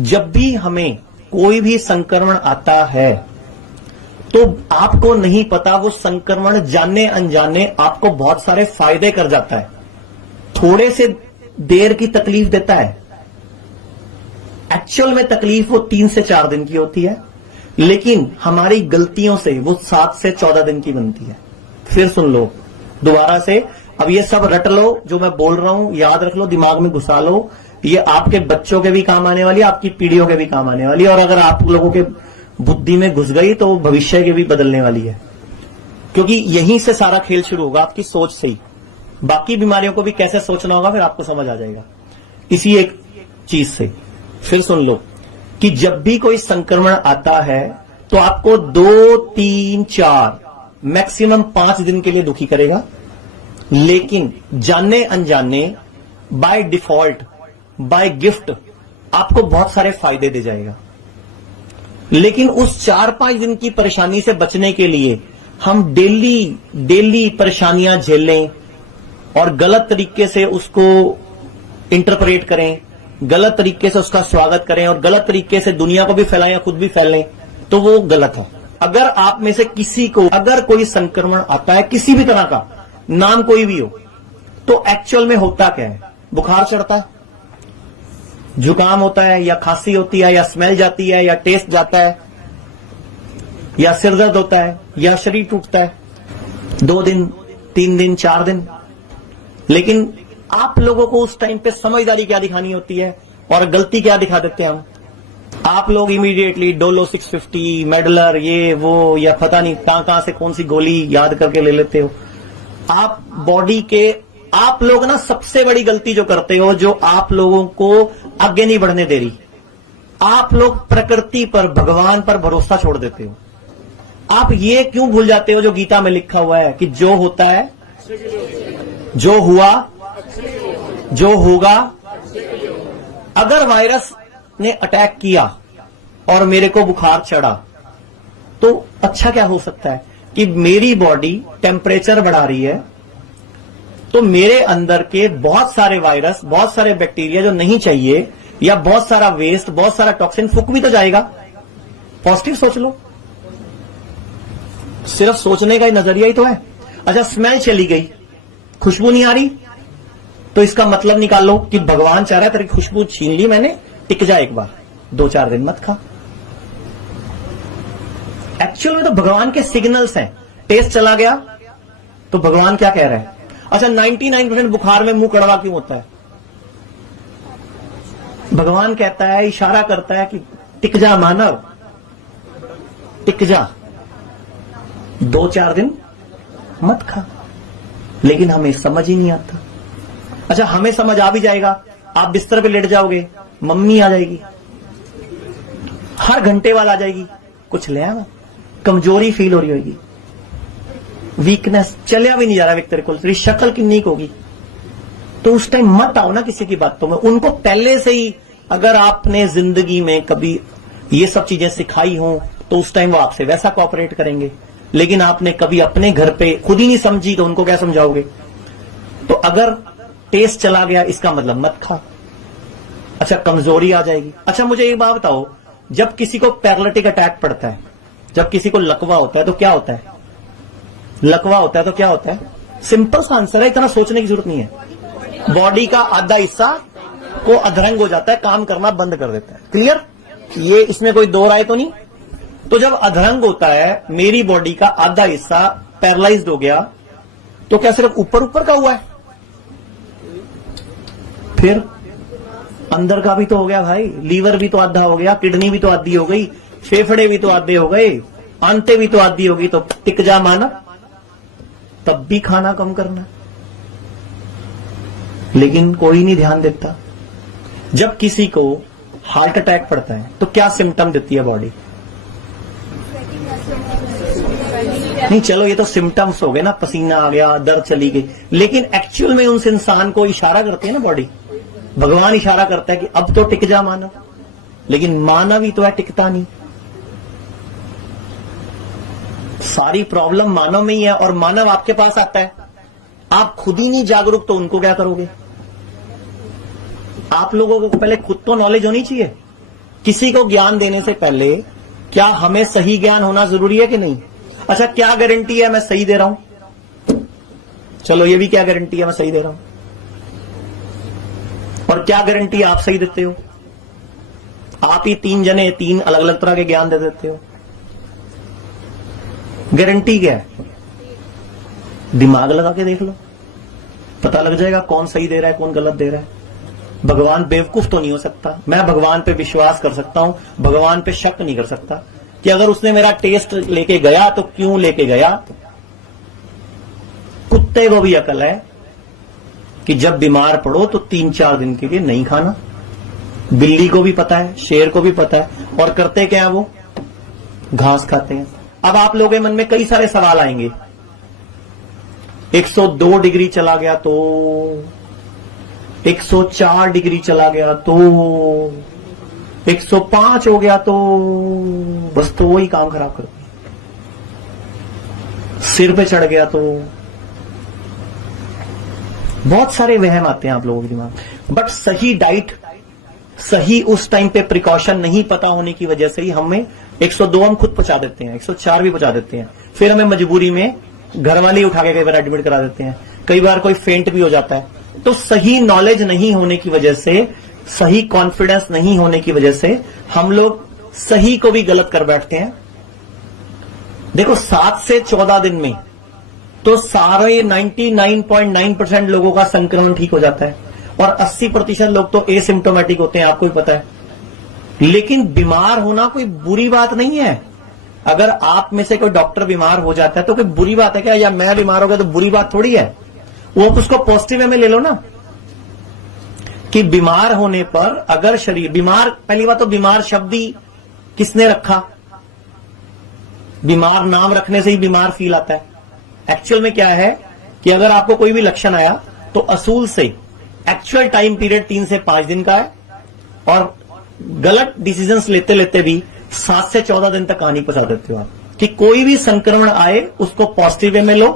जब भी हमें कोई भी संक्रमण आता है तो आपको नहीं पता वो संक्रमण जाने अनजाने आपको बहुत सारे फायदे कर जाता है, थोड़े से देर की तकलीफ देता है। एक्चुअल में तकलीफ वो 3 से 4 दिन की होती है, लेकिन हमारी गलतियों से वो 7 से 14 दिन की बनती है। फिर सुन लो दोबारा से, अब ये सब रट लो, जो मैं बोल रहा हूं याद रख लो, दिमाग में घुसा लो। ये आपके बच्चों के भी काम आने वाली है, आपकी पीढ़ियों के भी काम आने वाली है, और अगर आप लोगों के बुद्धि में घुस गई तो भविष्य के भी बदलने वाली है, क्योंकि यहीं से सारा खेल शुरू होगा, आपकी सोच से ही। बाकी बीमारियों को भी कैसे सोचना होगा फिर आपको समझ आ जाएगा इसी एक चीज से। फिर सुन लो कि जब भी कोई संक्रमण आता है तो आपको 2, 3, 4 मैक्सिमम 5 दिन के लिए दुखी करेगा, लेकिन जाने अनजाने बाय डिफॉल्ट, बाय गिफ्ट आपको बहुत सारे फायदे दे जाएगा। लेकिन उस 4-5 दिन की परेशानी से बचने के लिए हम डेली परेशानियां झेलें और गलत तरीके से उसको इंटरप्रेट करें, गलत तरीके से उसका स्वागत करें और गलत तरीके से दुनिया को भी फैलाएं या खुद भी फैलें, तो वो गलत है। अगर आप में से किसी को अगर कोई संक्रमण आता है किसी भी तरह का, नाम कोई भी हो, तो एक्चुअल में होता क्या है? बुखार चढ़ता है, जुकाम होता है, या खांसी होती है, या स्मेल जाती है, या टेस्ट जाता है, या सिर दर्द होता है, या शरीर टूटता है। 2 दिन, 3 दिन, 4 दिन। लेकिन आप लोगों को उस टाइम पे समझदारी क्या दिखानी होती है और गलती क्या दिखा देते हैं हम? आप लोग इमीडिएटली डोलो 650, मेडलर, ये वो, या पता नहीं कहां से कौन सी गोली याद करके ले लेते हो। आप बॉडी के, आप लोग ना सबसे बड़ी गलती जो करते हो, जो आप लोगों को आगे नहीं बढ़ने दे रही, आप लोग प्रकृति पर, भगवान पर भरोसा छोड़ देते हो। आप ये क्यों भूल जाते हो जो गीता में लिखा हुआ है कि जो होता है, जो हुआ, जो होगा। अगर वायरस ने अटैक किया और मेरे को बुखार चढ़ा, तो अच्छा क्या हो सकता है कि मेरी बॉडी टेम्परेचर बढ़ा रही है, तो मेरे अंदर के बहुत सारे वायरस, बहुत सारे बैक्टीरिया जो नहीं चाहिए, या बहुत सारा वेस्ट, बहुत सारा टॉक्सिन फूक भी तो जाएगा। पॉजिटिव सोच लो, सिर्फ सोचने का ही नजरिया ही तो है। अच्छा, स्मेल चली गई, खुशबू नहीं आ रही, तो इसका मतलब निकाल लो कि भगवान चाह रहा है तेरी खुशबू छीन ली मैंने, टिक जा एक बार, 2-4 दिन मत खा। एक्चुअल में तो भगवान के सिग्नल्स हैं। टेस्ट चला गया तो भगवान क्या कह रहा है? अच्छा, 99% बुखार में मुंह कड़वा क्यों होता है? भगवान कहता है, इशारा करता है कि टिक जा मानव, टिक जा, 2-4 दिन मत खा। लेकिन हमें समझ ही नहीं आता। अच्छा, हमें समझ आ भी जाएगा, आप बिस्तर पे लेट जाओगे, मम्मी आ जाएगी, हर घंटे बाद आ जाएगी, कुछ ले आना, कमजोरी फील हो रही होगी, वीकनेस, चलिया भी नहीं जा रहा व्यक्ति को, तेरी शक्ल कितनी होगी, तो उस टाइम मत आओ ना किसी की बातों में। उनको पहले से ही अगर आपने जिंदगी में कभी ये सब चीजें सिखाई हो तो उस टाइम वो आपसे वैसा कोऑपरेट करेंगे। लेकिन आपने कभी अपने घर पे खुद ही नहीं समझी तो उनको क्या समझाओगे? तो अगर टेस्ट चला गया इसका मतलब मत खाओ। अच्छा, कमजोरी आ जाएगी। अच्छा, मुझे एक बात बताओ, जब किसी को पैरालिटिक अटैक पड़ता है, जब किसी को लकवा होता है तो क्या होता है? लकवा होता है तो क्या होता है? सिंपल सा आंसर है, इतना सोचने की जरूरत नहीं है। बॉडी का आधा हिस्सा को अधरंग हो जाता है, काम करना बंद कर देता है। क्लियर? ये इसमें कोई दो राय तो नहीं। तो जब अधरंग होता है, मेरी बॉडी का आधा हिस्सा पैरालाइज्ड हो गया, तो क्या सिर्फ ऊपर ऊपर का हुआ है? फिर अंदर का भी तो हो गया भाई, लीवर भी तो आधा हो गया, किडनी भी तो आधी हो गई, फेफड़े भी तो आधे हो गए, आंतें भी तो आधी होगी, तो टिक जा माना, तब भी खाना कम करना। लेकिन कोई नहीं ध्यान देता। जब किसी को हार्ट अटैक पड़ता है तो क्या सिम्टम देती है बॉडी? नहीं, चलो ये तो सिम्टम्स हो गए ना, पसीना आ गया, दर्द चली गई, लेकिन एक्चुअल में उस इंसान को इशारा करती है ना बॉडी। भगवान इशारा करता है कि अब तो टिक जा मानव, लेकिन मानव ही तो है, टिकता नहीं। सारी प्रॉब्लम मानव में ही है, और मानव आपके पास आता है, आप खुद ही नहीं जागरूक तो उनको क्या करोगे? आप लोगों को पहले खुद तो नॉलेज होनी चाहिए। किसी को ज्ञान देने से पहले क्या हमें सही ज्ञान होना जरूरी है कि नहीं? अच्छा, क्या गारंटी है मैं सही दे रहा हूं? चलो ये भी क्या गारंटी है मैं सही दे रहा हूं? और क्या गारंटी आप सही देते हो? आप ही 3 जने 3 अलग अलग तरह के ज्ञान दे देते हो। गारंटी क्या है? दिमाग लगा के देख लो, पता लग जाएगा कौन सही दे रहा है कौन गलत दे रहा है। भगवान बेवकूफ तो नहीं हो सकता। मैं भगवान पे विश्वास कर सकता हूं, भगवान पे शक नहीं कर सकता कि अगर उसने मेरा टेस्ट लेके गया तो क्यों लेके गया। कुत्ते को भी अकल है कि जब बीमार पड़ो तो 3-4 दिन के लिए नहीं खाना। बिल्ली को भी पता है, शेर को भी पता है, और करते क्या है वो? घास खाते हैं। अब आप लोगों के मन में कई सारे सवाल आएंगे, 102 डिग्री चला गया तो, 104 डिग्री चला गया तो, 105 हो गया तो, बस तो वही काम खराब कर दिया। सिर पे चढ़ गया तो, बहुत सारे वहम आते हैं आप लोगों के दिमाग। बट सही डाइट, सही उस टाइम पे प्रिकॉशन नहीं पता होने की वजह से ही हमें 102 हम खुद पहुंचा देते हैं, 104 भी पहुंचा देते हैं। फिर हमें मजबूरी में घर वाले उठा के कई बार एडमिट करा देते हैं, कई बार कोई फेंट भी हो जाता है। तो सही नॉलेज नहीं होने की वजह से, सही कॉन्फिडेंस नहीं होने की वजह से हम लोग सही को भी गलत कर बैठते हैं। देखो 7 से 14 दिन में तो सारे 99.9% लोगों का संक्रमण ठीक हो जाता है और 80% लोग तो एसिम्प्टोमेटिक होते हैं, आपको भी पता है। लेकिन बीमार होना कोई बुरी बात नहीं है। अगर आप में से कोई डॉक्टर बीमार हो जाता है तो कोई बुरी बात है क्या? या मैं बीमार हो गया तो बुरी बात थोड़ी है। वो उसको पॉजिटिव वे में ले लो ना, कि बीमार होने पर अगर शरीर बीमार, पहली बात तो बीमार शब्द ही किसने रखा? बीमार नाम रखने से ही बीमार फील आता है। एक्चुअल में क्या है कि अगर आपको कोई भी लक्षण आया तो असूल से एक्चुअल टाइम पीरियड 3 से 5 दिन का है, और गलत डिसीजंस लेते लेते भी 7 से 14 दिन तक कहानी पहुंचा देते हो आप। कि कोई भी संक्रमण आए उसको पॉजिटिव वे में लो,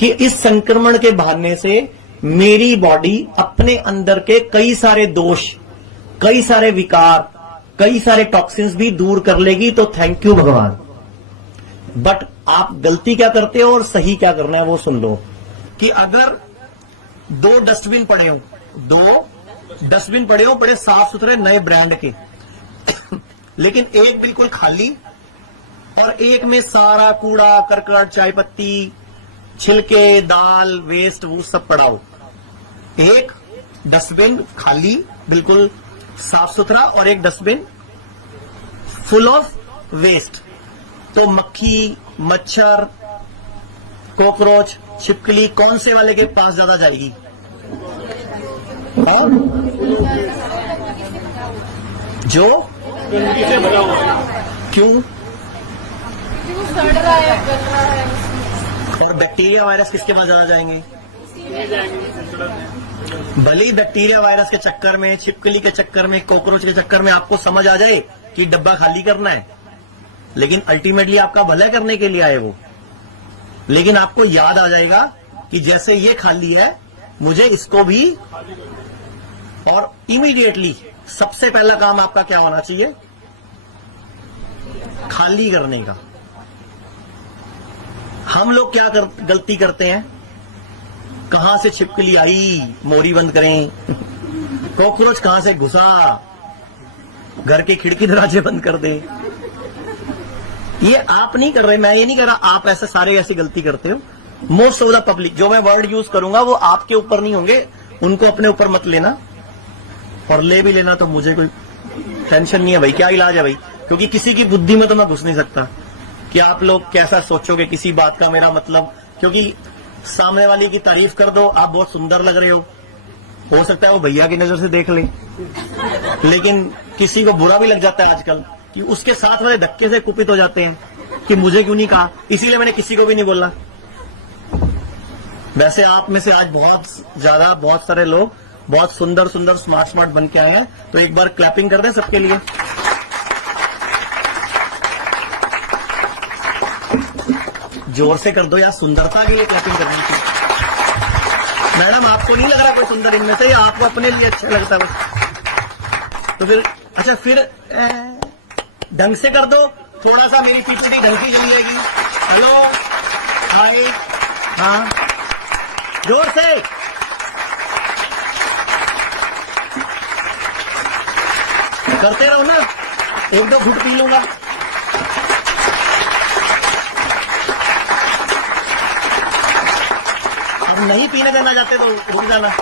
कि इस संक्रमण के बहाने से मेरी बॉडी अपने अंदर के कई सारे दोष, कई सारे विकार, कई सारे टॉक्सिन्स भी दूर कर लेगी, तो थैंक यू भगवान। बट आप गलती क्या करते हो और सही क्या करना है वो सुन लो। कि अगर 2 डस्टबिन पड़े हो, 2 डस्टबिन पड़े हो बड़े साफ सुथरे नए ब्रांड के, लेकिन एक बिल्कुल खाली और एक में सारा कूड़ा करकट, चाय पत्ती, छिलके, दाल, वेस्ट वो सब पड़ा हो। एक डस्टबिन खाली बिल्कुल साफ सुथरा और एक डस्टबिन फुल ऑफ वेस्ट, तो मक्खी, मच्छर, कॉकरोच, छिपकली कौन से वाले के पास ज्यादा जाएगी? और जो क्यों? और बैक्टीरिया वायरस किसके पास ज्यादा जाएंगे? भले ही बैक्टीरिया वायरस के चक्कर में, छिपकली के चक्कर में, कॉकरोच के चक्कर में आपको समझ आ जाए कि डब्बा खाली करना है, लेकिन अल्टीमेटली आपका भला करने के लिए आए वो। लेकिन आपको याद आ जाएगा कि जैसे ये खाली है मुझे इसको भी, और इमीडिएटली सबसे पहला काम आपका क्या होना चाहिए? खाली करने का। हम लोग क्या गलती करते हैं? कहां से छिपकली आई, मोरी बंद करें, कॉकरोच कहां से घुसा, घर के खिड़की दरवाजे बंद कर दे। ये आप नहीं कर रहे, मैं ये नहीं कर रहा, आप ऐसे सारे ऐसी गलती करते हो। मोस्ट ऑफ द पब्लिक, जो मैं वर्ड यूज करूंगा वो आपके ऊपर नहीं होंगे, उनको अपने ऊपर मत लेना, और ले भी लेना तो मुझे कोई टेंशन नहीं है भाई, क्या इलाज है भाई, क्योंकि किसी की बुद्धि में तो मैं घुस नहीं सकता कि आप लोग कैसा सोचोगे किसी बात का। मेरा मतलब, क्योंकि सामने वाले की तारीफ कर दो, आप बहुत सुंदर लग रहे हो सकता है वो भैया की नजर से देख ले, लेकिन किसी को बुरा भी लग जाता है आजकल कि उसके साथ वाले धक्के से कुपित हो जाते हैं कि मुझे क्यों नहीं कहा, इसीलिए मैंने किसी को भी नहीं बोला। वैसे आप में से आज बहुत सारे लोग बहुत सुंदर सुंदर स्मार्ट बन के आए हैं, तो एक बार क्लैपिंग कर दें सबके लिए। जोर से कर दो यार, सुंदरता के लिए क्लैपिंग करनी चाहिए। मैडम आपको नहीं लग रहा कोई सुंदर इनमें से, या आपको अपने लिए अच्छा लगता है बस? तो फिर अच्छा फिर ढंग से कर दो, थोड़ा सा मेरी पीपीटी ढंग की चल लेगी। हेलो, हाय, हाँ, जोर से। करते रहो ना, एक दो घुट पी लूंगा। अब नहीं पीने देना चाहते तो रुक जाना।